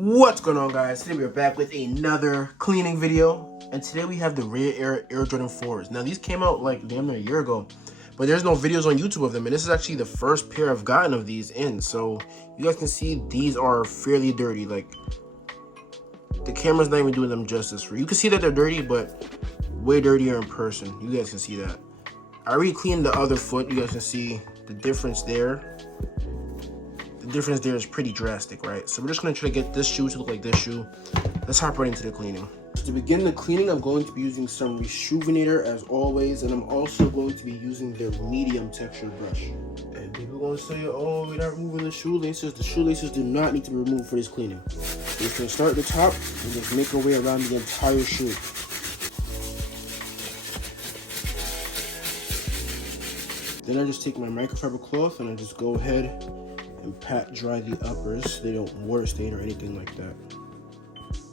What's going on, guys? Today we're back with another cleaning video, and today we have the Rare Air Jordan 4s. Now these came out like damn near a year ago, but there's no videos on YouTube of them, and this is actually the first pair I've gotten of these in. So you guys can see these are fairly dirty. Like the camera's not even doing them justice. You can see that they're dirty, but way dirtier in person. You guys can see that. I already cleaned the other foot. You guys can see the difference there. The difference there is pretty drastic, right? So we're just gonna try to get this shoe to look like this shoe. Let's hop right into the cleaning. To begin the cleaning, I'm going to be using some Reshoevn8r as always, and I'm also going to be using their medium texture brush. And people are gonna say, oh, you're not removing the shoelaces. The shoelaces do not need to be removed for this cleaning. We're just gonna start at the top and just make our way around the entire shoe. Then I just take my microfiber cloth and I just go ahead and pat dry the uppers so they don't water stain or anything like that.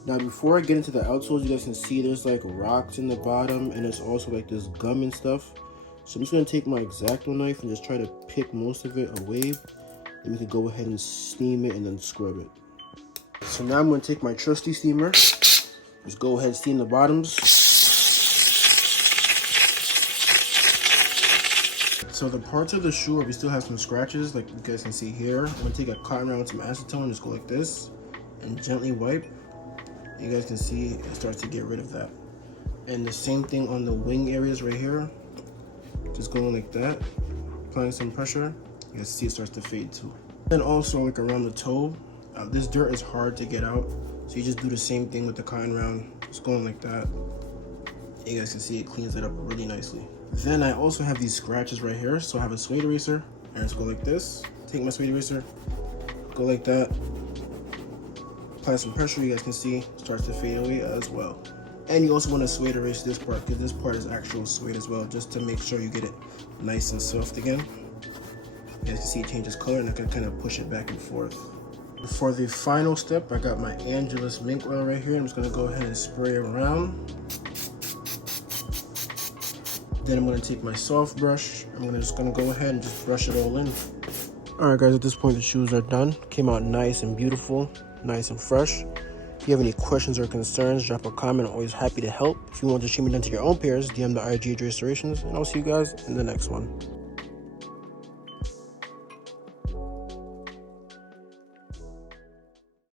Now before I get into the outsoles, you guys can see there's like rocks in the bottom and it's also like this gum and stuff. So I'm just going to take my X-Acto knife and just try to pick most of it away. And we can go ahead and steam it and then scrub it. So now I'm going to take my trusty steamer. Just go ahead and steam the bottoms. So the parts of the shoe where we still have some scratches, like you guys can see here, I'm gonna take a cotton round with some acetone, just go like this, and gently wipe. You guys can see it starts to get rid of that. And the same thing on the wing areas right here. Just going like that, applying some pressure. You guys see it starts to fade too. And also like around the toe, this dirt is hard to get out. So you just do the same thing with the cotton round, just going like that. You guys can see it cleans it up really nicely. Then I also have these scratches right here. So I have a suede eraser and just go like this. Take my suede eraser, go like that. Apply some pressure, you guys can see it starts to fade away as well. And you also want to suede erase this part because this part is actual suede as well, just to make sure you get it nice and soft again. You guys can see it changes color and I can kind of push it back and forth. For the final step, I got my Angelus mink oil right here. I'm just going to go ahead and spray it around. Then I'm going to take my soft brush. I'm just going to go ahead and just brush it all in. Alright guys, at this point the shoes are done. Came out nice and beautiful, nice and fresh. If you have any questions or concerns, drop a comment. I'm always happy to help. If you want to shoot me down to your own pairs, DM the RGH Restorations, and I'll see you guys in the next one.